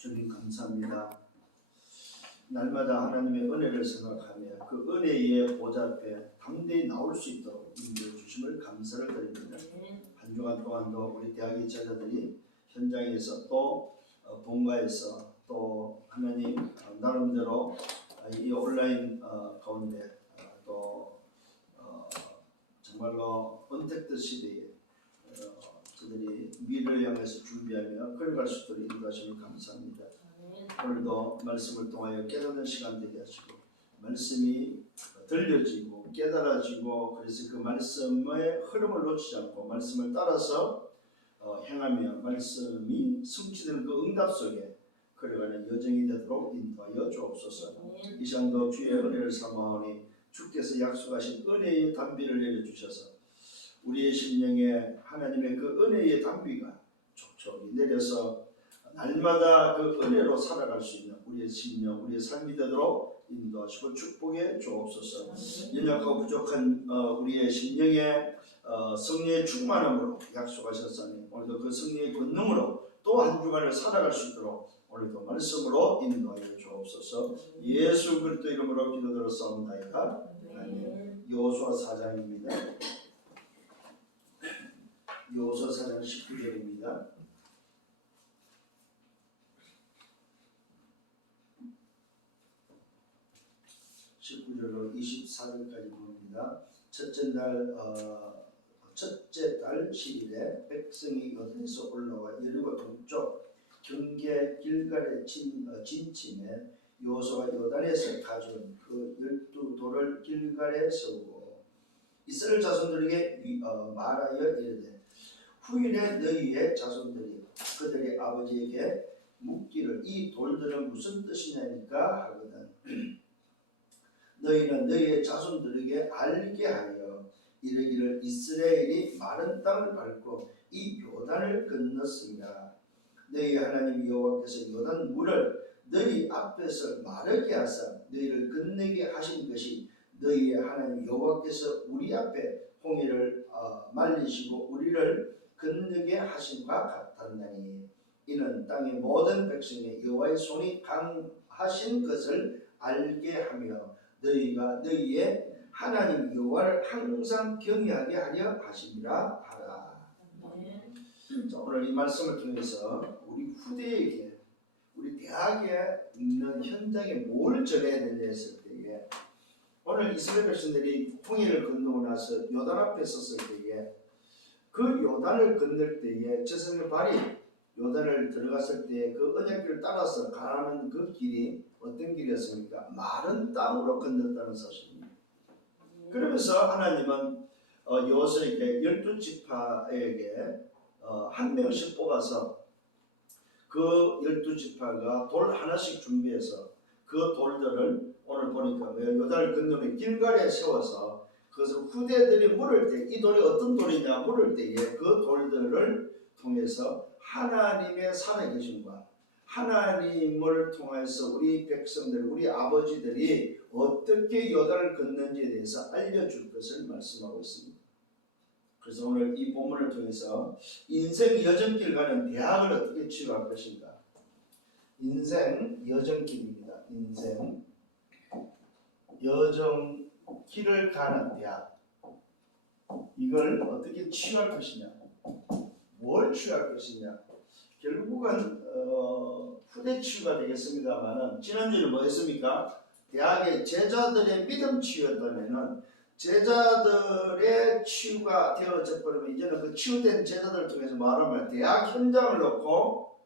주님 감사합니다. 날마다 하나님의 은혜를 생각하며 그 은혜의 보좌 앞에 담대히 나올 수 있도록 인도해 주심을 감사를 드립니다. 한 주간 동안도 우리 대학의 제자들이 현장에서 또 본가에서 또 하나님 나름대로 이 온라인 가운데 또 정말로 언택트 시대에 그들이 미래를 향해서 준비하며 걸어갈 수 있도록 인도하심을 감사합니다. 오늘도 말씀을 통하여 깨닫는 시간 되게 하시고 말씀이 들려지고 깨달아지고 그래서 그 말씀의 흐름을 놓치지 않고 말씀을 따라서 행하며 말씀이 성취되는 그 응답 속에 걸어가는 여정이 되도록 인도하여 주옵소서. 이 시간도 주의 은혜를 사모하오니 주께서 약속하신 은혜의 단비를 내려주셔서 우리의 심령에 하나님의 그 은혜의 단비가 촉촉이 내려서 날마다 그 은혜로 살아갈 수 있는 우리의 심령, 우리의 삶이 되도록 인도하시고 축복해 주옵소서. 연약하고 부족한 우리의 심령에 성령의 충만함으로 약속하셨으니 오늘도 그 성령의 권능으로 또 한 주간을 살아갈 수 있도록 오늘도 말씀으로 인도하여 주옵소서. 예수 그리스도 이름으로 기도드렸사옵나이다. 아멘. 여호수아 4장입니다. 여호수아 4장 19절입니다. 19절로 24절까지 봅니다. 첫째 달 10일에 백성이 요단에서 올라와 여리고 동쪽 경계 길갈에 진침해 여호수아가 요단에서 가져온 그 12돌을 길갈에 세우고 이스라엘 자손들에게 말하여 이르되 후일에 너희의 자손들이 그들의 아버지에게 묻기를 이 돌들은 무슨 뜻이냐니까 하거든. 너희는 너희의 자손들에게 알게 하여 이르기를 이스라엘이 마른 땅을 밟고 이 요단을 건넜습니다. 너희 하나님 여호와께서 요단 물을 너희 앞에서 마르게 하사 너희를 건너게 하신 것이 너희의 하나님 여호와께서 우리 앞에 홍해를 말리시고 우리를 건너게 하신과 같았나니 이는 땅의 모든 백성의 여호와의 손이 강하신 것을 알게 하며 너희가 너희의 하나님 여호와를 항상 경외하게 하려 하심이라 하라. 자, 오늘 이 말씀을 통해서 우리 후대에게 우리 대학에 있는 현장에 뭘 전해야 되냐 했을 때에 오늘 이스라엘 백성들이 홍해를 건너고 나서 요단 앞에 섰을 때에 그 요단을 건널 때에 제사장의 발이 요단을 들어갔을 때 그 언약길을 따라서 가는 그 길이 어떤 길이었습니까? 마른 땅으로 건넜다는 사실입니다. 그러면서 하나님은 여호수아에게 12지파에게 한 명씩 뽑아서 그 12지파가 돌 하나씩 준비해서 그 돌들을 오늘 보니까 요단을 건너면 길갈에 세워서 그것을 후대들이 물을 때 이 돌이 어떤 돌이냐 물을 때에 그 돌들을 통해서 하나님의 살아계심과 하나님을 통해서 우리 백성들, 우리 아버지들이 어떻게 요단을 걷는지에 대해서 알려줄 것을 말씀하고 있습니다. 그래서 오늘 이 본문을 통해서 인생 여정길 가는 대학을 어떻게 치유할 것인가. 인생 여정길입니다. 인생 여정길을 가는 대학. 이걸 어떻게 치유할 것이냐. 뭘 치유할 것이냐. 결국은 후대 치유가 되겠습니다만은 지난주에 뭐 했습니까? 대학의 제자들의 믿음 치유였다면은 제자들의 치유가 되어져 버리면 이제는 그 치유된 제자들을 통해서 말하면 대학 현장을 놓고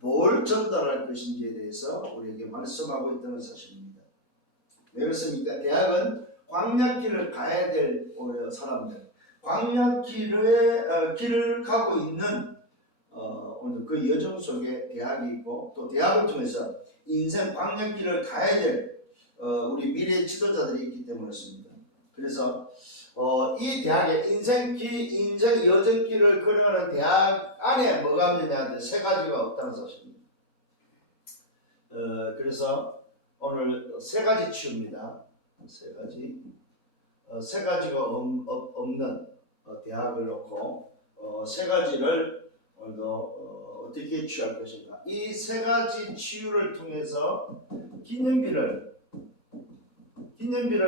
뭘 전달할 것인지에 대해서 우리에게 말씀하고 있다는 사실입니다. 왜 그렇습니까? 대학은 광야길을 가야 될 사람들, 광야길의 길을 가고 있는 오늘 그 여정 속에 대학이 있고 또 대학을 통해서 인생 광야길을 가야 될 우리 미래 지도자들이 있기 때문이었습니다. 그래서 이 대학의 인생 여정길을 걸어가는 대학 안에 뭐가 있느냐 세 가지가 없다는 사실입니다. 그래서 오늘 세 가지 치유입니다. 세 가지가 없는 대학을 놓고 세 가지를 오늘도 어떻게 취할 것인가. 자, 이 세 가지 치유를 통해서 기념비를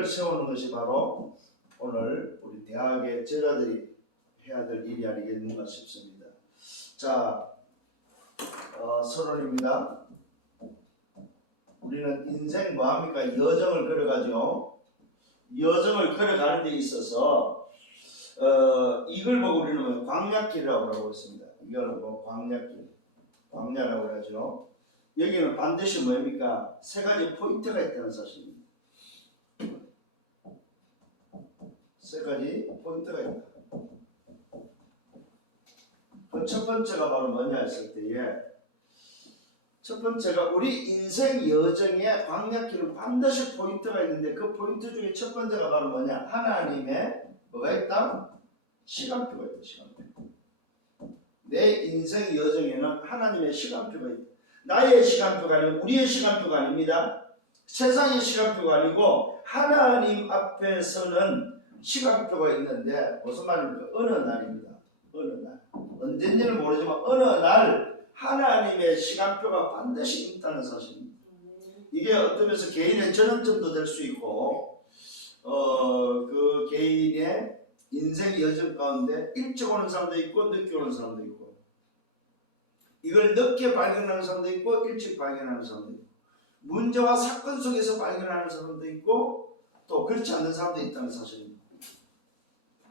세우는 것이 바로 오늘 우리 대학의 제자들이 해야 될 일이 아니겠는가 싶습니다. 자, 서론입니다. 우리는 인생 뭐합니까? 여정을 걸어가죠. 여정을 걸어가는 데 있어서 이걸 보고 우리는 광야길이라고 하고 있습니다. 이걸 보고 광야라고 하죠. 여기는 반드시 뭡니까? 세 가지 포인트가 있다는 사실입니다. 세 가지 포인트가 있다. 그 첫 번째가 바로 뭐냐 했을 때에 첫 번째가 우리 인생 여정에 광야길은 반드시 포인트가 있는데 그 포인트 중에 첫 번째가 바로 뭐냐? 하나님의 뭐가 있다? 시간표가 있다. 시간표. 내 인생 여정에는 하나님의 시간표가 있다. 나의 시간표가 아니고 우리의 시간표가 아닙니다. 세상의 시간표가 아니고 하나님 앞에서는 시간표가 있는데 무슨 말입니까? 어느 날입니다. 어느 날. 언젠지는 모르지만 어느 날 하나님의 시간표가 반드시 있다는 사실입니다. 이게 어떤 면에서 개인의 전환점도 될 수 있고 그 개인의 인생 여정 가운데 일찍 오는 사람도 있고 늦게 오는 사람도 있고 이걸 늦게 발견하는 사람도 있고 일찍 발견하는 사람도 있고 문제와 사건 속에서 발견하는 사람도 있고 또 그렇지 않는 사람도 있다는 사실입니다.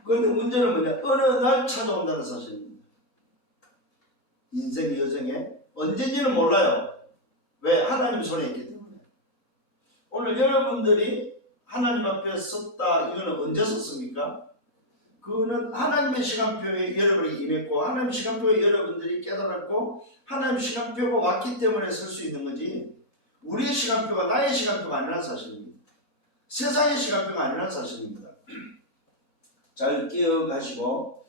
그런데 문제는 뭐냐? 어느 날 찾아온다는 사실입니다. 인생 여정에 언제인지는 몰라요. 왜? 하나님 손에 있기 때문에. 오늘 여러분들이 하나님 앞에 섰다. 이거는 언제 섰습니까? 그거는 하나님의 시간표에 여러분이 임했고 하나님의 시간표에 여러분들이 깨달았고 하나님의 시간표가 왔기 때문에 설 수 있는 거지 우리의 시간표가 나의 시간표가 아니라는 사실입니다. 세상의 시간표가 아니라는 사실입니다. 잘 기억하시고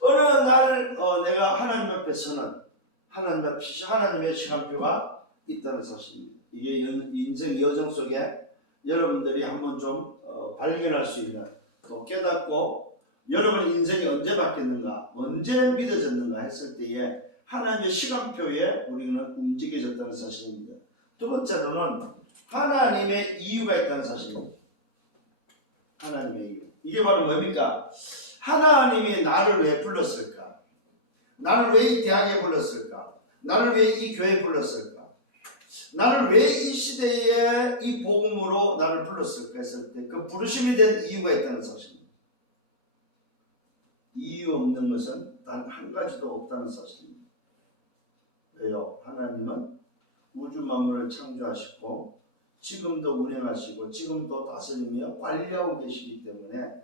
어느 날 내가 하나님 앞에 서는 하나님의 시간표가 있다는 사실입니다. 이게 인생 여정 속에 여러분들이 한번 좀 발견할 수 있는 또 깨닫고 여러분 인생이 언제 바뀌었는가 언제 믿어졌는가 했을 때에 하나님의 시간표에 우리는 움직여졌다는 사실입니다. 두 번째로는 하나님의 이유가 있다는 사실입니다. 하나님의 이유. 이게 바로 뭡니까? 하나님이 나를 왜 불렀을까? 나를 왜 이 대학에 불렀을까? 나를 왜 이 교회에 불렀을까? 나를 왜 이 시대에 이 복음으로 나를 불렀을까 했을 때 그 부르심이 된 이유가 있다는 사실입니다. 이유 없는 것은 단 한 가지도 없다는 사실입니다. 왜요? 하나님은 우주 만물을 창조하시고 지금도 운행하시고 지금도 다스리며 관리하고 계시기 때문에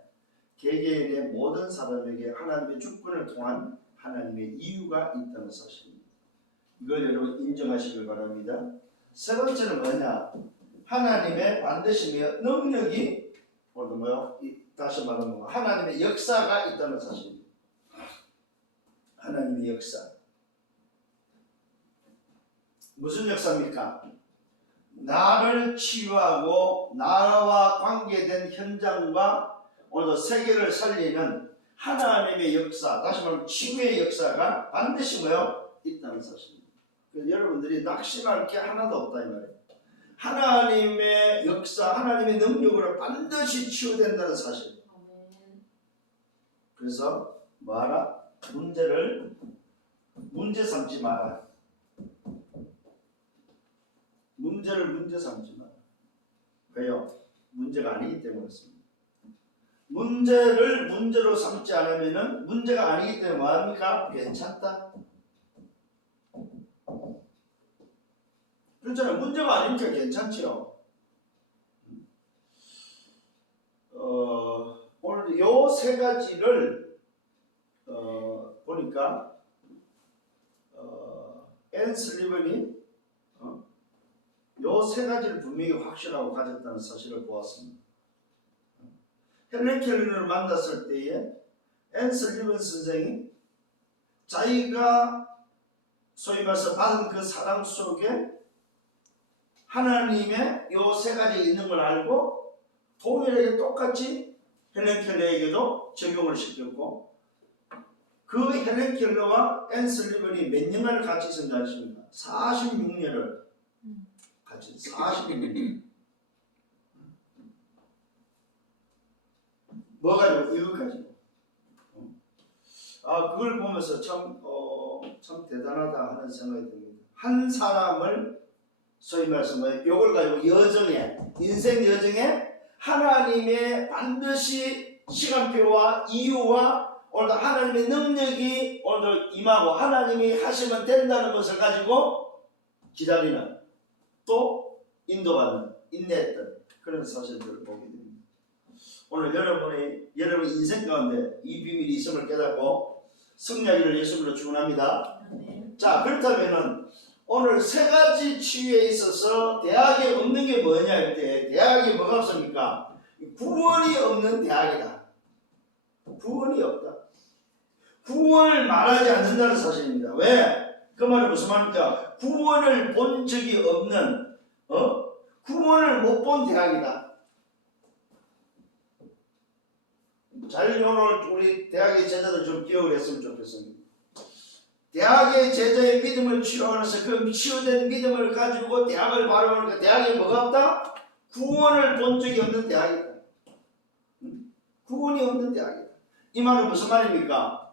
개개인의 모든 사람에게 하나님의 주권을 통한 하나님의 이유가 있다는 사실입니다. 이걸 여러분 인정하시길 바랍니다. 세 번째는 뭐냐? 하나님의 반드시 능력이 뭐요? 다시 말하면 하나님의 역사가 있다는 사실입니다. 하나님의 역사. 무슨 역사입니까? 나를 치유하고 나와 관계된 현장과 오늘 세계를 살리는 하나님의 역사, 다시 말하면 치유의 역사가 반드시 뭐요? 있다는 사실입니다. 그래서 여러분들이 낙심할 게 하나도 없다 이 말이에요. 하나님의 역사, 하나님의 능력으로 반드시 치유된다는 사실. 그래서 뭐하라? 문제 삼지 마라. 문제를 문제 삼지 마라. 왜요? 문제가 아니기 때문에 그렇습니다. 문제를 문제로 삼지 않으면 문제가 아니기 때문에 뭐합니까? 괜찮다. 그렇잖아요. 문제가 아니니까 괜찮지요. 오늘 요 세 가지를 보니까 앤 슬리번이 요 세 가지를 분명히 확실하고 가졌다는 사실을 보았습니다. 헬렌 켈러를 만났을 때에 앤 슬리번 선생이 자기가 소위 말해서 받은 그 사랑 속에 하나님의 요 세 가지 있는 걸 알고 동일하게 똑같이 헬렌 켈러에게도 적용을 시켰고 그 헬렌 켈러와 앤 슬리번이 몇 년간을 같이 있었는지 아십니까? 46년을 같이 46년 뭐 가지고 이거 가지고 그걸 보면서 참 대단하다 하는 생각이 듭니다. 한 사람을 소위 말해서 요걸 가지고 여정에 인생 여정에 하나님의 반드시 시간표와 이유와 오늘도 하나님의 능력이 오늘도 임하고 하나님이 하시면 된다는 것을 가지고 기다리는 또 인도받는 인내했던 그런 사실들을 보게 됩니다. 오늘 여러분 인생 가운데 이 비밀이 있음을 깨닫고 승리하기를 예수님으로 축원합니다. 자, 그렇다면은 오늘 세 가지 치유에 있어서 대학에 없는 게 뭐냐 할 때 대학에 뭐가 없습니까? 구원이 없는 대학이다. 구원이 없다. 구원을 말하지 않는다는 사실입니다. 왜? 그 말은 무슨 말입니까? 구원을 본 적이 없는 구원을 못 본 대학이다. 잘 오늘 우리 대학의 제자들 좀 기억을 했으면 좋겠습니다. 대학의 제자의 믿음을 치유하면서 그 치유된 믿음을 가지고 대학을 바라보니까 대학에 뭐가 없다? 구원을 본 적이 없는 대학이다. 구원이 없는 대학이다. 이 말은 무슨 말입니까?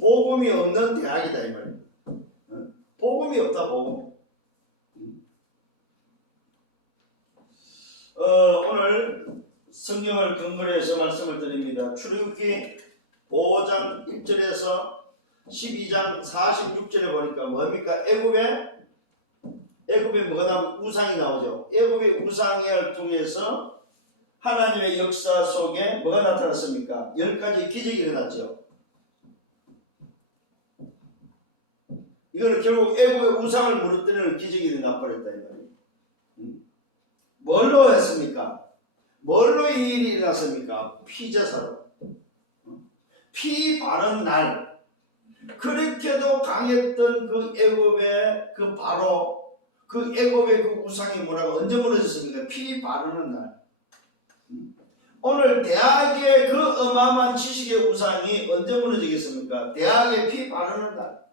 복음이 없는 대학이다 이 말입니다. 복음이 없다 복음. 오늘 성경을 근거로 해서 말씀을 드립니다. 출애굽기 5장 1절에서 12장 46절에 보니까 뭡니까? 애굽에 뭐가 나오고 우상이 나오죠. 애굽의 우상을 통해서 하나님의 역사 속에 뭐가 나타났습니까? 10가지 기적이 일어났죠. 이거는 결국 애굽의 우상을 무너뜨리는 기적이 일어나버렸다 이 말이에요. 뭘로 했습니까? 뭘로 이 일이 일어났습니까? 피제사로. 피 바른 날. 그렇게도 강했던 그 애굽의 그 바로 그 애굽의 그 우상의 문화가 언제 무너졌습니까? 피 바르는 날. 오늘 대학의 그 어마어마한 지식의 우상이 언제 무너지겠습니까? 대학의 피 바르는 날.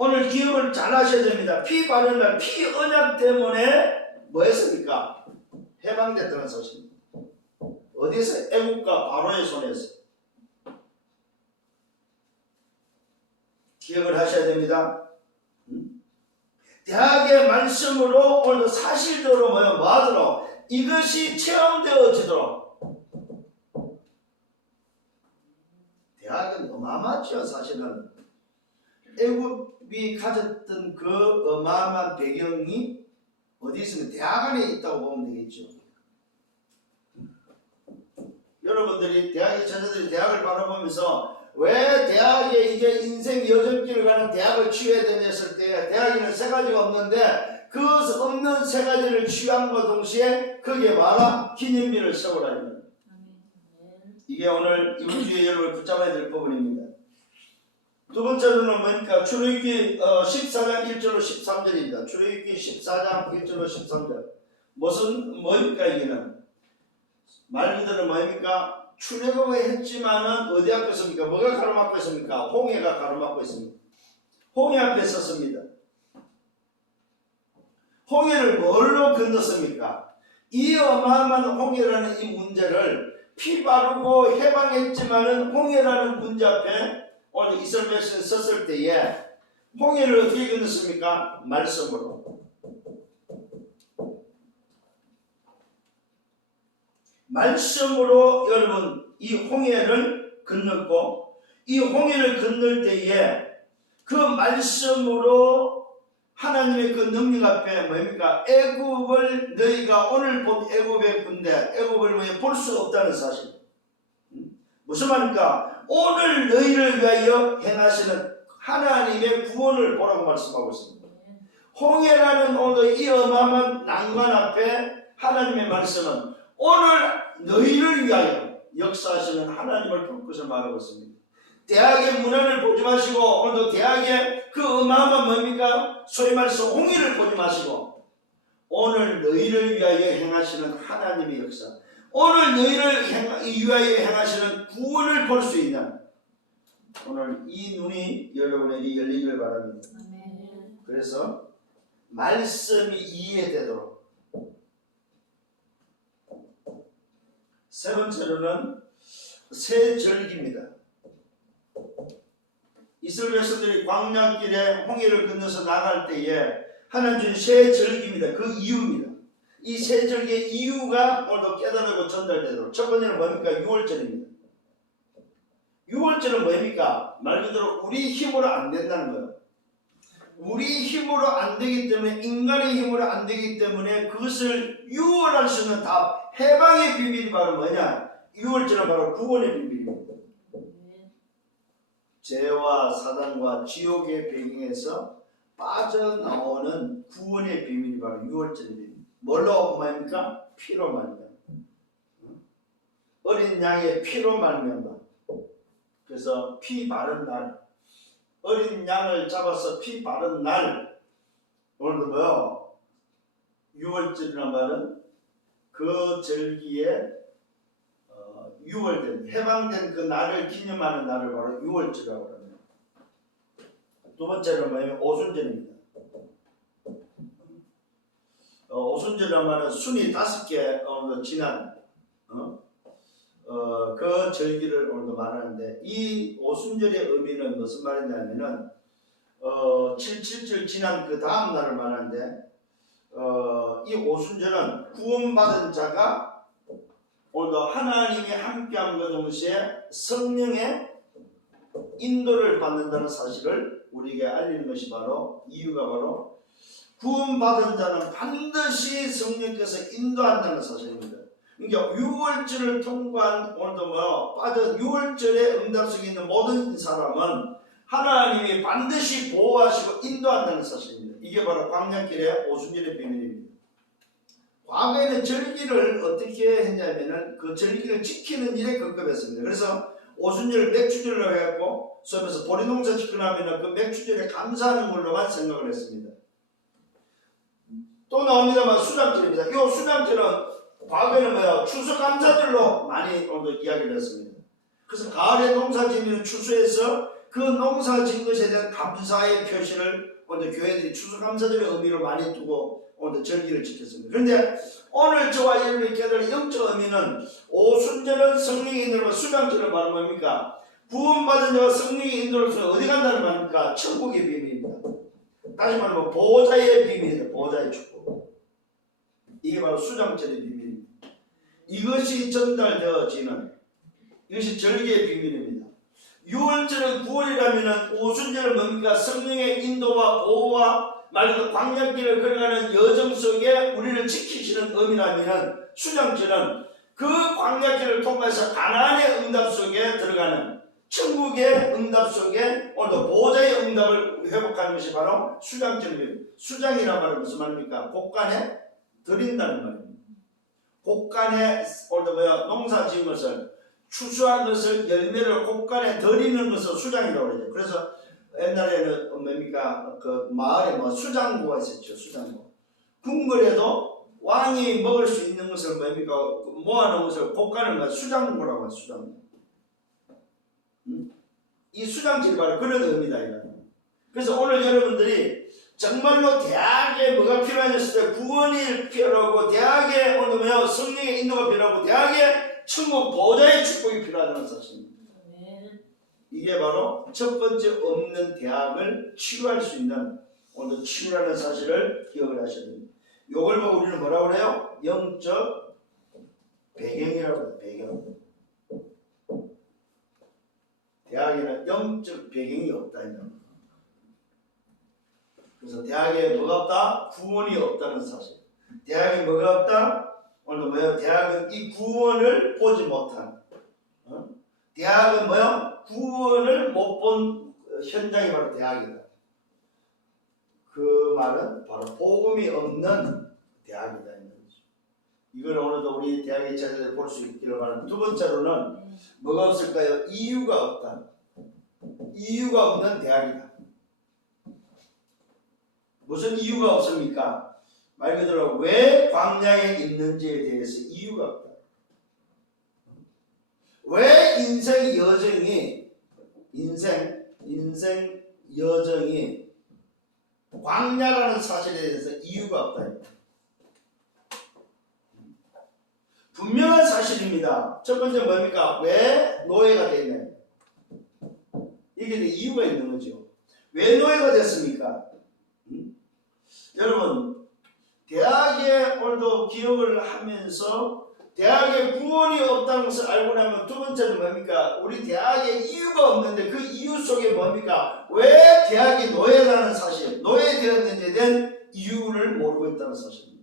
오늘 기억을 잘 하셔야 됩니다. 피 바르는 날, 피 언약 때문에 뭐 했습니까? 해방됐다는 사실입니다. 어디서? 애국과 바로의 손에서. 기억을 하셔야 됩니다. 대학의 말씀으로 오늘도 사실대로 뭐 하도록 이것이 체험되어지도록. 대학은 어마어마하죠. 사실은 애국이 가졌던 그 어마어마한 배경이 어디 있으면 대학 안에 있다고 보면 되겠죠. 여러분들이 대학의 제자들이 대학을 바라보면서 왜 대학에 이게 인생 여정길을 가는 대학을 치유해야 되냐 했을 때 대학에는 세 가지가 없는데 그 없는 세 가지를 치유함과 동시에 거기에 와라 기념비를 세우라. 이게 오늘 이번 주에 여러분을 붙잡아야 될 부분입니다. 두 번째로는 뭐니까 출애굽기 14장 1절로 13절입니다. 출애굽기 14장 1절로 13절. 뭡니까 이게는? 말 그대로 뭡니까? 출애굽을 했지만은 어디 앞에 섭니까? 뭐가 가로막고 있습니까? 홍해가 가로막고 있습니다. 홍해 앞에 섰습니다. 홍해를 뭘로 건넜습니까? 이 어마어마한 홍해라는 이 문제를 피 바르고 해방했지만은 홍해라는 문제 앞에 오늘 이스라엘 백성이 섰을 때에 홍해를 어떻게 건넜습니까? 말씀으로. 말씀으로 여러분 이 홍해를 건넜고 이 홍해를 건널 때에 그 말씀으로 하나님의 그 능력 앞에 뭡니까? 애굽을 너희가 오늘 본 애굽의 군대 애굽을 볼 수 없다는 사실. 무슨 말입니까? 오늘 너희를 위하여 행하시는 하나님의 구원을 보라고 말씀하고 있습니다. 홍해라는 오늘 이 어마어마한 난관 앞에 하나님의 말씀은 오늘 너희를 위하여 역사하시는 하나님을 볼 것을 말하고 있습니다. 대학의 문화를 보지 마시고 오늘도 대학의 그 어마어마한 뭡니까? 소위 말해서 홍해를 보지 마시고 오늘 너희를 위하여 행하시는 하나님의 역사, 오늘 너희를 위하여 행하시는 구원을 볼 수 있는 오늘 이 눈이 여러분에게 열리길 바랍니다. 그래서 말씀이 이해되도록. 세 번째로는 새 절기입니다. 이스라엘 백성들이 광야길에 홍해를 건너서 나갈 때에 하나님 주신 새 절기입니다. 그 이유입니다. 이 새 절기의 이유가 오늘도 깨달고 전달되도록. 첫 번째는 뭡니까? 유월절입니다. 유월절은 뭡니까? 말 그대로 우리 힘으로 안 된다는 거예요. 우리 힘으로 안 되기 때문에, 인간의 힘으로 안 되기 때문에 그것을 유월할 수 있는 답, 해방의 비밀이 바로 뭐냐? 유월절은 바로 구원의 비밀입니다. 죄와 사단과 지옥의 배경에서 빠져나오는 구원의 비밀이 바로 유월절입니다. 뭘로 말입니까? 피로 말미암아. 어린 양의 피로 말미암아. 그래서 피 바른 날, 어린 양을 잡아서 피 바른 날, 오늘도 뭐요? 유월절이라는 말은 그 절기에 유월된, 해방된 그 날을 기념하는 날을 바로 유월절이라고 합니다. 두 번째는 뭐냐면 오순절입니다. 오순절이라는 말은 순이 5개 지난 그 절기를 오늘도 말하는데, 이 오순절의 의미는 무슨 말이냐면은 77절 지난 그 다음 날을 말하는데, 이 오순절은 구원받은 자가 오늘도 하나님이 함께함과 동시에 성령의 인도를 받는다는 사실을 우리에게 알리는 것이 바로, 이유가 바로 구원받은 자는 반드시 성령께서 인도한다는 사실입니다. 그러니까 유월절을 통과한, 오늘도 빠져 유월절의 응답 속에 있는 모든 사람은 하나님이 반드시 보호하시고 인도한다는 사실입니다. 이게 바로 광야길의 오순절의 비밀입니다. 과거에는 절기를 어떻게 했냐면은 그 절기를 지키는 일에 급급했습니다. 그래서 오순절을 맥주절로 해갖고 소위해서 보리농사 짓고 나면은 그 맥주절에 감사하는 걸로만 생각을 했습니다. 또 나옵니다만 수장절입니다. 이 수장절은 과거에는 추수감사절로 많이 오늘 이야기를 했습니다. 그래서 가을에 농사 지으면 추수해서 그 농사 지은 것에 대한 감사의 표시를 오늘 교회들이 추수감사절의 의미로 많이 두고 오늘 절기를 지켰습니다. 그런데 오늘 저와 여러분이 깨달은 영적 의미는, 오순절은 성령의 인도로, 수장절은 바로 뭡니까? 구원받은 자가 성령의 인도로서 어디 간다는 말입니까? 천국의 비밀입니다. 다시 말하면 보호자의 비밀입니다. 보호자의 축복. 이게 바로 수장절의 비밀입니다. 이것이 전달되어지는, 이것이 절기의 비밀입니다. 유월절은 구원이라면 오순절은 뭡니까? 성령의 인도와 보호와 말 그대로 광야길을 걸어가는 여정 속에 우리를 지키시는 의미라면, 수장절은 그 광야길을 통해서 가나안의 응답 속에 들어가는, 천국의 응답 속에 오늘도 보호자의 응답을 회복하는 것이 바로 수장절입니다. 수장이란 말은 무슨 말입니까? 곡간에 드린다는 말입니다. 곡간에 오늘도 농사 지은 것을, 추수한 것을, 열매를 곡간에 드리는 것을 수장이라고 그러죠. 그래서 옛날에는 뭡니까? 그 마을에 수장고가 있었죠. 수장고. 궁궐에도 왕이 먹을 수 있는 것을 뭡니까? 모아놓은 것을 곡간을 수장고라고 해요. 수장고. 이 수장질이 바로 그런 의미다. 그래서 오늘 여러분들이 정말로 대학에 뭐가 필요하셨을 때 구원이 필요하고, 대학에 오늘 성령의 인도가 필요하고, 대학에 천국 보호자의 축복이 필요하다는 사실입니다. 이게 바로 첫 번째 없는 대학을 치유할 수 있는 오늘 치유라는 사실을 기억을 하셔야 됩니다. 이걸 보고 우리는 뭐라고 그래요? 영적 배경이라고 해요. 배경. 대학에는 영적 배경이 없다. 그래서 대학에 뭐가 없다? 구원이 없다는 사실. 대학에 뭐가 없다? 오늘 뭐예요? 대학은 이 구원을 보지 못한, 대학은 뭐예요? 구원을 못 본 현장이 바로 대학이다. 그 말은 바로 복음이 없는 대학이다. 이걸 오늘도 우리 대학의 제자들이 볼 수 있기를 바랍니다. 두 번째로는 뭐가 없을까요? 이유가 없다. 이유가 없는 대학이다. 무슨 이유가 없습니까? 말 그대로 왜 광야에 있는지에 대해서 이유가 없다. 왜 인생의 여정이 인생 여정이 광야라는 사실에 대해서 이유가 없다. 분명한 사실입니다. 첫 번째 뭡니까? 왜 노예가 됐냐? 이게 이유가 있는 거죠. 왜 노예가 됐습니까? 여러분, 대학에 오늘도 기억을 하면서 대학에 구원이 없다는 것을 알고 나면 두 번째는 뭡니까? 우리 대학에 이유가 없는데 그 이유 속에 뭡니까? 왜 대학이 노예라는 사실, 노예되었는지에 대한 이유를 모르고 있다는 사실입니다.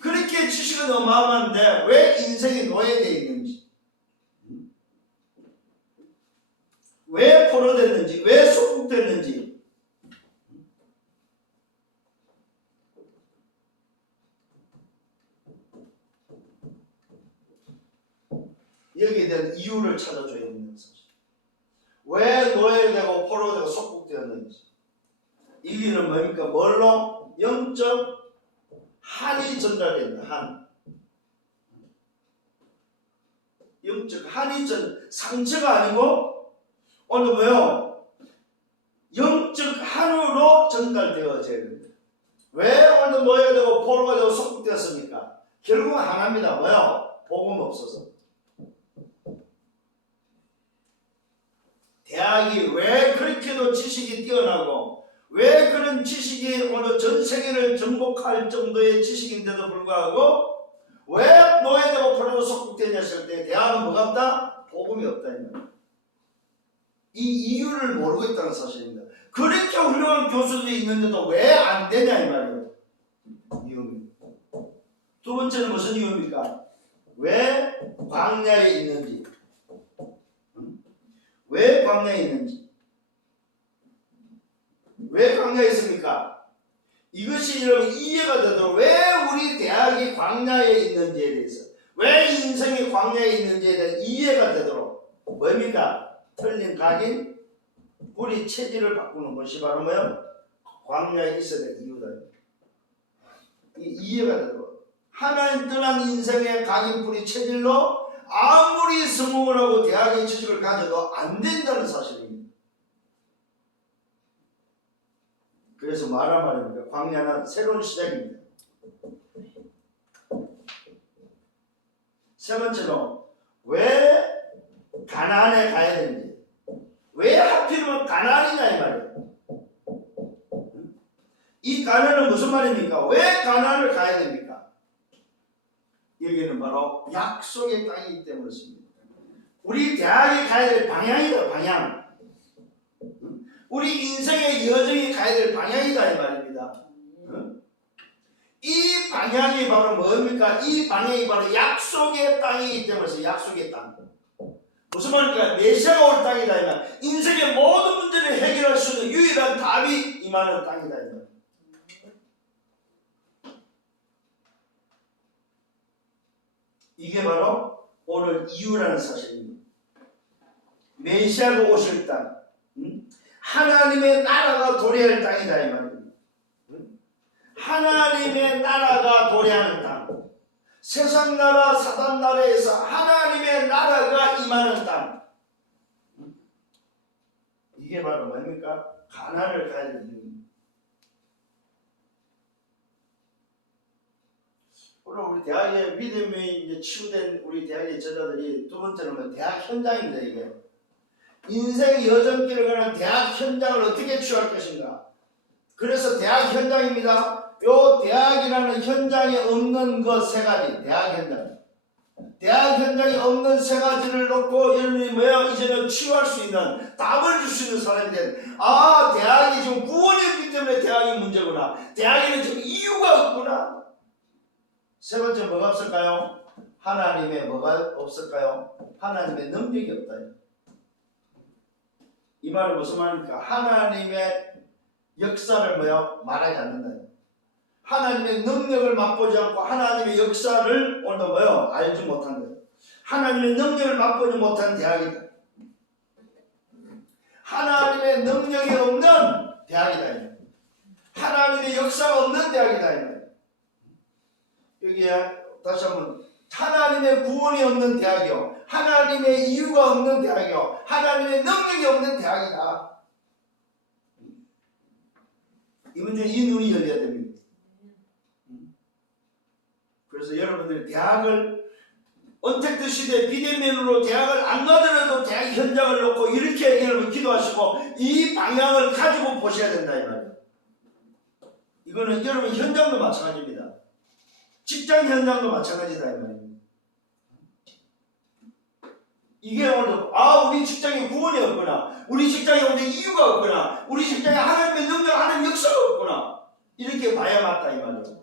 그렇게 지식은 어마어마한데 왜 인생이 노예되어 있는지, 왜 포로됐는지, 왜 속국됐는지, 여기에 대한 이유를 찾아줘야 되는 사실. 왜 노예되고 포로되고 속국되었는지. 이기는 뭡니까? 뭘로? 영적 한이 전달된다. 한. 영적 한이 상처가 아니고 오늘 뭐요? 영적 한으로 전달되어져야 됩니다. 왜 오늘도 노예가 되고 포로가 되고 속국되었습니까? 결국은 하나입니다. 뭐요? 복음 없어서. 대학이 왜 그렇게도 지식이 뛰어나고 왜 그런 지식이 오늘 전 세계를 정복할 정도의 지식인데도 불구하고 왜 노예되고 포로로 속국되냐 했을 때 대학은 뭐가 없다? 복음이 없다. 이 이유를 모르고 있다는 사실입니다. 그렇게 훌륭한 교수들이 있는데도 왜 안 되냐 이 말이에요. 이유입니다. 두 번째는 무슨 이유입니까? 왜 광야에 있는지. 왜 광야에 있는지. 왜 광야에 있습니까? 이것이 여러분 이해가 되도록 왜 우리 대학이 광야에 있는지에 대해서, 왜 인생이 광야에 있는지에 대한 이해가 되도록 뭡니까? 틀린 각인 우리 체질을 바꾸는 것이 바로 뭐예요? 광야에 있어야 될 이유다. 이해가 되도록 하나님 떠난 인생의 각인 뿌리 체질로 아무리 성공을 하고 대학의 지식을 가져도 안 된다는 사실입니다. 그래서 말한 말입니다. 광야는 새로운 시작입니다. 세 번째로 왜 가나안에 가야 되는지, 왜 하필이면 가나안이냐 이 말이에요. 이 가나안은 무슨 말입니까? 왜 가나안을 가야 됩니까? 여기는 바로 약속의 땅이기 때문에 그렇습니다. 우리 대학에 가야 될 방향이다. 방향. 우리 인생의 여정이 가야 될 방향이다 이 말입니다. 이 방향이 바로 뭡니까? 이 방향이 바로 약속의 땅이기 때문에 약속의 땅. 무슨 말입니까? 메시아가 올 땅이다 이 말. 인생의 모든 문제를 해결할 수 있는 유일한 답이 임하는 땅이다 이 말. 이게 바로 오늘 이유라는 사실입니다. 메시아가 오실 땅, 하나님의 나라가 도래할 땅이다 이 말입니다. 하나님의 나라가 도래하는 땅, 세상 나라 사단 나라에서 하나님의 나라가 임하는 땅, 이게 바로 뭡니까? 가나안을 가야 되는 이유입니다. 오늘 우리 대학의 믿음이 이제 치유된 우리 대학의 제자들이 두 번째는 대학 현장입니다. 이게 인생 여정길을 가는 대학 현장을 어떻게 치유할 것인가. 그래서 대학 현장입니다. 요 대학이라는 현장에 없는 것 세 가지. 대학 현장. 대학 현장에 없는 세 가지를 놓고 여러분이 뭐야? 이제는 치유할 수 있는, 답을 줄 수 있는 사람이 된. 아, 대학이 지금 구원이 없기 때문에 대학이 문제구나. 대학에는 지금 이유가 없구나. 세 번째 뭐가 없을까요? 하나님의 뭐가 없을까요? 하나님의 능력이 없다. 이 말은 무슨 말입니까? 하나님의 역사를 뭐요? 말하지 않는다. 하나님의 능력을 맛보지 않고 하나님의 역사를 오늘 뭐요? 알지 못한 거예요. 하나님의 능력을 맛보지 못한 대학이다. 하나님의 능력이 없는 대학이다. 하나님의 역사가 없는 대학이다. 여기에 다시 한번 하나님의 구원이 없는 대학이요, 하나님의 이유가 없는 대학이요, 하나님의 능력이 없는 대학이다. 이 문제, 이 눈이 열려야 됩니다. 그래서 여러분들이 대학을 언택트 시대 비대면으로 대학을 안 가더라도 대학 현장을 놓고 이렇게 여러분 기도하시고 이 방향을 가지고 보셔야 된다 이 말이에요. 이거는 여러분 현장도 마찬가지입니다. 직장 현장도 마찬가지다 이 말이에요. 이게 오늘 우리 직장에 구원이 없구나, 우리 직장에 오늘 이유가 없구나, 우리 직장에 하나님의 능력, 하나님의 역사가 없구나, 이렇게 봐야 맞다 이 말이에요.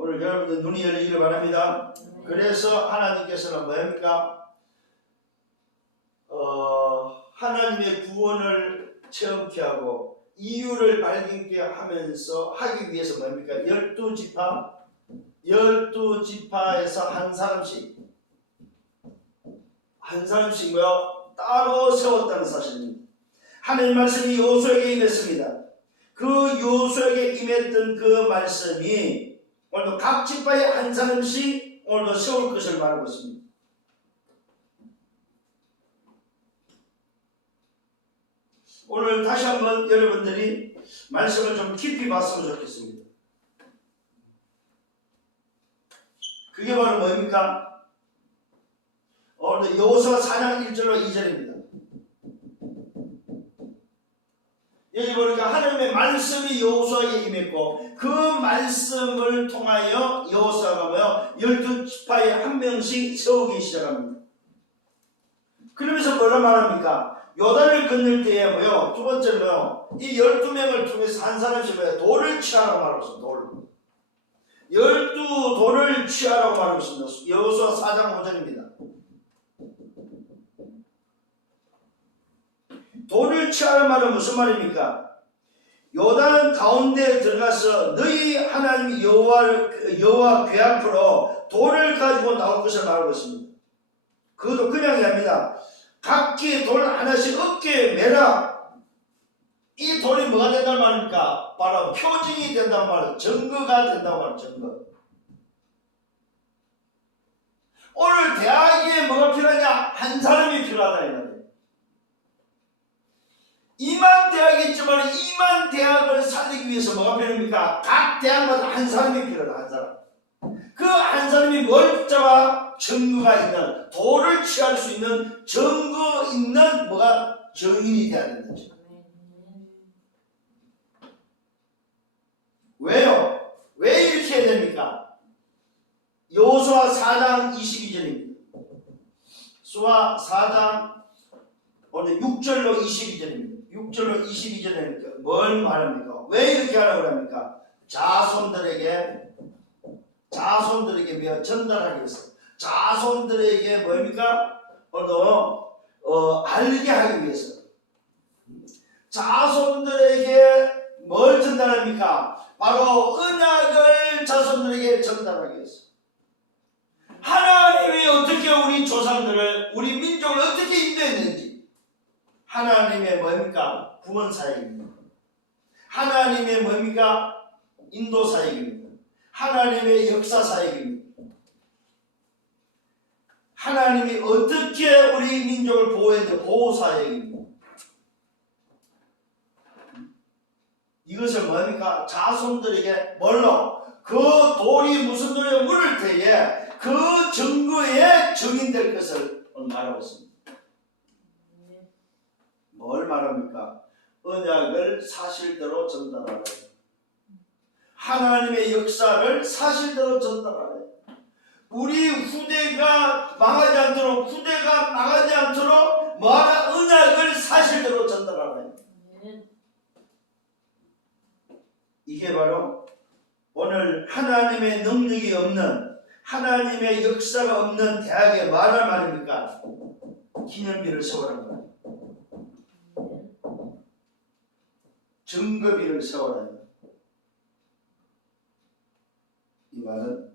오늘 여러분들 눈이 열리기를 바랍니다. 그래서 하나님께서는 뭐합니까? 하나님의 구원을 체험케 하고 이유를 발견케 하면서 하기 위해서 뭡니까? 12지파에서 한 사람씩 뭐요? 따로 세웠다는 사실입니다. 하나님 말씀이 여호수아에게 임했습니다. 그 여호수아에게 임했던 그 말씀이 오늘도 각 지파에 한 사람씩 오늘도 세울 것을 말하고 있습니다. 오늘 다시 한번 여러분들이 말씀을 좀 깊이 봤으면 좋겠습니다. 그게 바로 뭡니까? 오늘 여호수아 4장 1절로 2절입니다. 여기 보니까 하나님의 말씀이 여호수아에게 임했고 그 말씀을 통하여 여호수아가 뭐요? 12지파에 한 명씩 세우기 시작합니다. 그러면서 뭐라 말합니까? 요단을 건널 때에 뭐요? 두 번째는 뭐요? 이 12명을 통해서 한 사람씩 뭐요? 돌을 취하라고 말하고 있습니다. 12돌을 취하라고 말하고 있습니다. 여호수아 4장 5절입니다. 돌을 취하는 말은 무슨 말입니까? 요단 가운데 들어가서 너희 하나님 여호와 궤 앞으로 돌을 가지고 나올 것을 말하고 있습니다. 그것도 그냥이 아닙니다. 각기 돌 하나씩 어깨에 매라. 이 돌이 뭐가 된다는 말입니까? 바로 표징이 된다는 말이에요. 증거가 된다고 말이에요. 증거. 오늘 대학에 뭐가 필요하냐? 한 사람이 필요하다 이 말이에요. 2만 대학이 있지만 2만 대학을 살리기 위해서 뭐가 필요합니까? 각 대학마다 한 사람이 필요하다. 한 사람. 그 한 사람이 멀자와 증거가 있는, 돌을 취할 수 있는 증거 있는 뭐가 증인이 돼야 된다. 왜요? 왜 이렇게 해야 됩니까? 여호수아 4장 22절입니다. 수아 4장 오늘 6절로 22절입니다. 6절로 22절에 뭘 말합니까? 왜 이렇게 하라고 합니까? 자손들에게 전달하기 위해서, 자손들에게 뭡니까? 알게 하기 위해서, 자손들에게 뭘 전달합니까? 바로 언약을 자손들에게 전달하기 위해서. 하나님이 어떻게 우리 조상들을, 우리 민족을 어떻게 인도했는지, 하나님의 뭡니까? 구원 사역입니다. 하나님의 뭡니까? 인도 사역입니다. 하나님의 역사 사역입니다. 하나님이 어떻게 우리 민족을 보호했는지 보호 사역입니다. 이것을 뭡니까? 자손들에게 뭘로? 그 돌이 무슨 돌에 물을 때에 그 증거에 증인될 것을 말하고 있습니다. 뭘 말합니까? 언약을 사실대로 전달하라. 하나님의 역사를 사실대로 전달하라. 우리 후대가 망하지 않도록 뭐하라? 언약을 사실대로 전달하라. 이게 바로 오늘 하나님의 능력이 없는, 하나님의 역사가 없는 대학에 말할 말입니까? 기념비를 세우라는 거예요. 증거비를 세우라는 거예요. 이 말은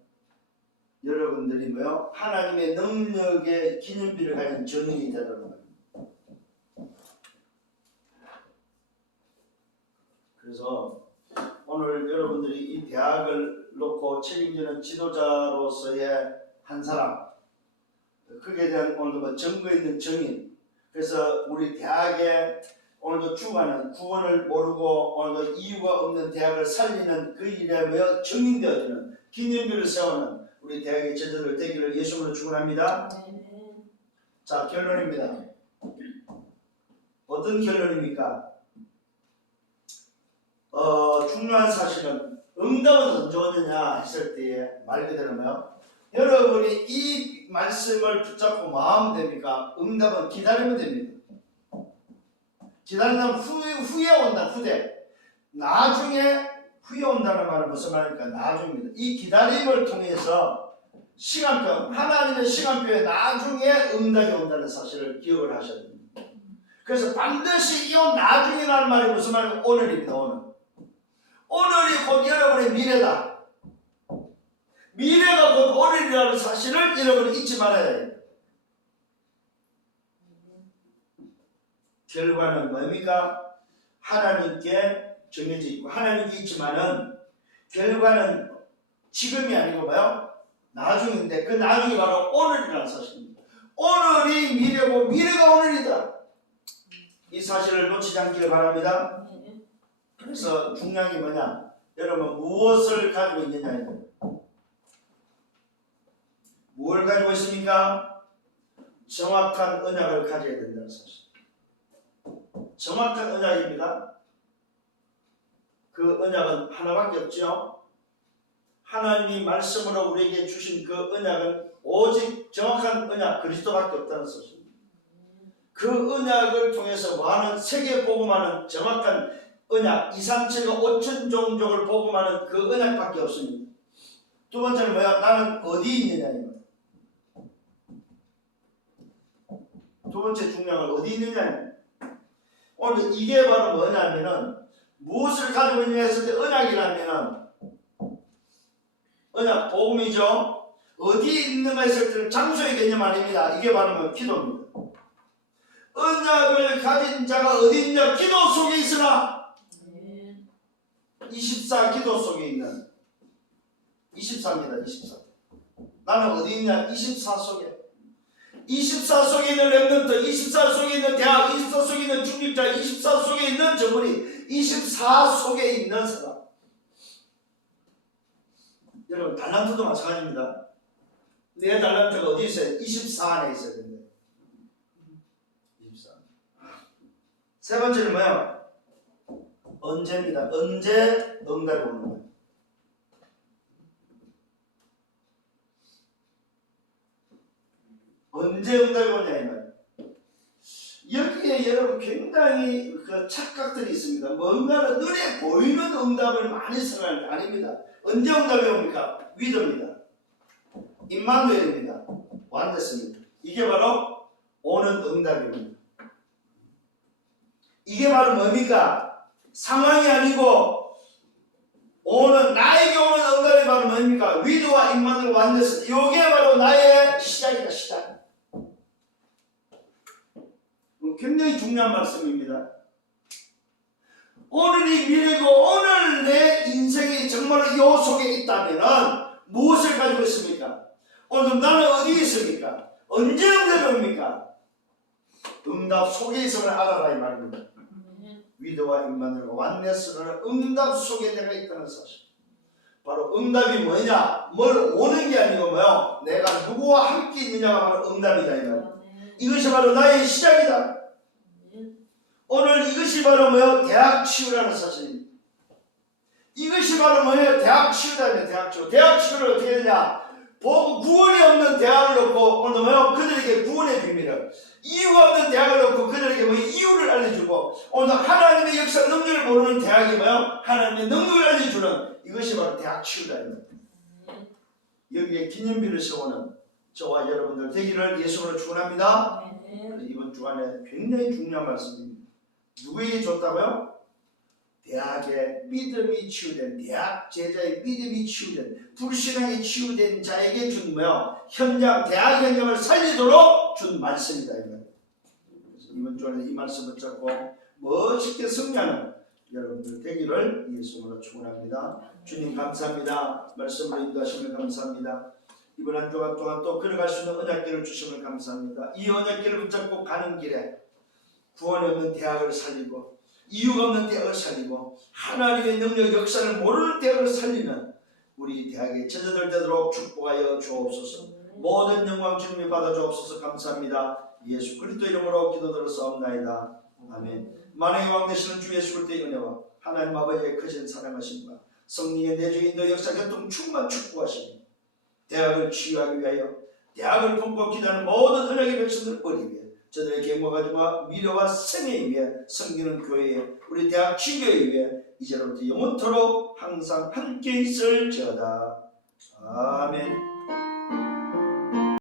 여러분들이 뭐요? 하나님의 능력의 기념비를 가진 증인이 되라는 거예요. 그래서 오늘 여러분들이 이 대학을 놓고 책임지는 지도자로서의 한 사람, 그에 대한 오늘도 뭐 증거 있는 증인. 그래서 우리 대학에 오늘도 주관하는 구원을 모르고 오늘도 이유가 없는 대학을 살리는 그 일에 며 증인되어지는 기념비를 세우는 우리 대학의 제자들 되기를 예수님으로 축원합니다. 자, 결론입니다. 어떤 결론입니까? 중요한 사실은 응답은 언제 오느냐 했을 때에 말 그대로 뭐요? 여러분이 이 말씀을 붙잡고 마음 됩니까? 응답은 기다리면 됩니다. 기다리면 후에 온다. 후대. 나중에 후에 온다는 말은 무슨 말입니까? 나중입니다. 이 기다림을 통해서 시간표, 하나님의 시간표에 나중에 응답이 온다는 사실을 기억을 하셔야 됩니다. 그래서 반드시 이 나중이라는 말이 무슨 말입니까? 오늘입니다. 오늘이 곧 여러분의 미래다. 미래가 곧 오늘이라는 사실을 여러분이 잊지 말아야 해요. 결과는 뭡니까? 하나님께 정해져 있고 하나님께 있지만은 결과는 지금이 아니고 뭐요? 나중인데 그 나중이 바로 오늘이라는 사실입니다. 오늘이 미래고 미래가 오늘이다. 이 사실을 놓치지 않기를 바랍니다. 그래서 중요한 게 뭐냐? 여러분 무엇을 가지고 있느냐예요. 뭘 가지고 있습니까? 정확한 언약을 가져야 된다는 사실. 정확한 언약입니다. 그 언약은 하나밖에 없죠. 하나님이 말씀으로 우리에게 주신 그 언약은 오직 정확한 언약 그리스도밖에 없다는 사실입니다. 그 언약을 통해서 많은 세계 복음하는 정확한 언약 2, 3, 7과 5천 종족을 복음하는 그 언약밖에 없습니다. 두 번째는 뭐야? 나는 어디 있느냐. 두 번째 중요한 건 어디 있느냐. 오늘 이게 바로 뭐냐면은 무엇을 가지고 있느냐 했을 때 언약이라면은 언약 복음이죠. 어디 있는가 했을 때는 장소의 개념 아닙니다. 이게 바로 뭐 기도입니다. 언약을 가진 자가 어디 있냐? 기도 속에 있으나 24 기도 속에 있는 24입니다. 24. 나는 어디 있냐? 24 속에. 24 속에 있는 렘넌트, 24 속에 있는 대학, 24 속에 있는 중립자, 24 속에 있는 전문의, 24 속에 있는 사람. 여러분 달란트도 마찬가지입니다. 내 달란트가 어디 있어요? 24 안에 있어야 됩니다. 24. 세 번째는 뭐야? 언제입니다. 언제 응답이 오는 거예요. 언제 응답이 오냐 이 말. 여기에 여러분 굉장히 그 착각들이 있습니다. 뭔가는 눈에 보이는 응답을 많이 생각하는 게 아닙니다. 언제 응답이 옵니까? 위도입니다. 임마누엘입니다. 완됐습니다. 이게 바로 오는 응답입니다. 이게 바로 뭡니까? 상황이 아니고 나에게 오는 응답이 바로 뭡니까? 위도와 임마누엘 완됐습니다. 이게 바로 나의 시작이다. 시작. 굉장히 중요한 말씀입니다. 오늘이 미래고 오늘 내 인생이 정말 요 속에 있다면 무엇을 가지고 있습니까? 오늘 나는 어디에 있습니까? 언제 응답이 옵니까? 응답 속에 있음을 알아라 이 말입니다. 위도와 임마누엘과 완네스는 응답 속에 내가 있다는 사실. 바로 응답이 뭐냐? 뭘 오는 게 아니고 뭐요? 내가 누구와 함께 있느냐가 바로 응답이다 이 말. 이것이 바로 나의 시작이다. 오늘 이것이 바로 뭐예요? 대학 치유라는 사실입니다. 이것이 바로 뭐예요? 대학 치유다. 대학 치유. 대학 치유를 어떻게 되냐? 구원이 없는 대학을 놓고 오늘 뭐예요? 그들에게 구원의 비밀을, 이유가 없는 대학을 놓고 그들에게 뭐 이유를 알려주고, 오늘 하나님의 역사 능력을 모르는 대학이 뭐예요? 하나님의 능력을 알려주는, 이것이 바로 대학 치유다. 여기에 기념비를 세우는 저와 여러분들 되기를 예수로 축원합니다. 이번 주간에 굉장히 중요한 말씀입니다. 누구에게 줬다고요? 대학의 믿음이 치유된, 대학 제자의 믿음이 치유된, 불신앙이 치유된 자에게 준 뭐요? 현장, 대학 현장을 살리도록 준 말씀이다. 그래서 이번 주간에 이 말씀을 잡고 멋있게 승리하는 여러분들 되기를 예수님으로 축원합니다. 주님 감사합니다. 말씀으로 인도하심을 감사합니다. 이번 한 주간 동안 또 걸어갈 수 있는 언약길을 주심을 감사합니다. 이 언약길을 붙잡고 가는 길에 구원이 없는 대학을 살리고 이유가 없는 대학을 살리고 하나님의 능력 역사를 모르는 대학을 살리는 우리 대학에 제자들 되도록 축복하여 주옵소서. 모든 영광 주님이 받아 주옵소서. 감사합니다. 예수 그리스도 이름으로 기도드렸사옵나이다. 아멘. 만왕의 왕 되시는 주 예수 그리스도의 은혜와 하나님 아버지의 크신 사랑하심과 성령의 내주 인도 역사 교통 충만 축복하시니 대학을 치유하기 위하여 대학을 품고 기도하는 모든 은혜의 백성들 어리 위해 저들의 경과가지와 미래와 생애 위해 섬기는 교회에 우리 대학 지교회 위해 이제로부터 영원토록 항상 함께 있을지어다. 아멘.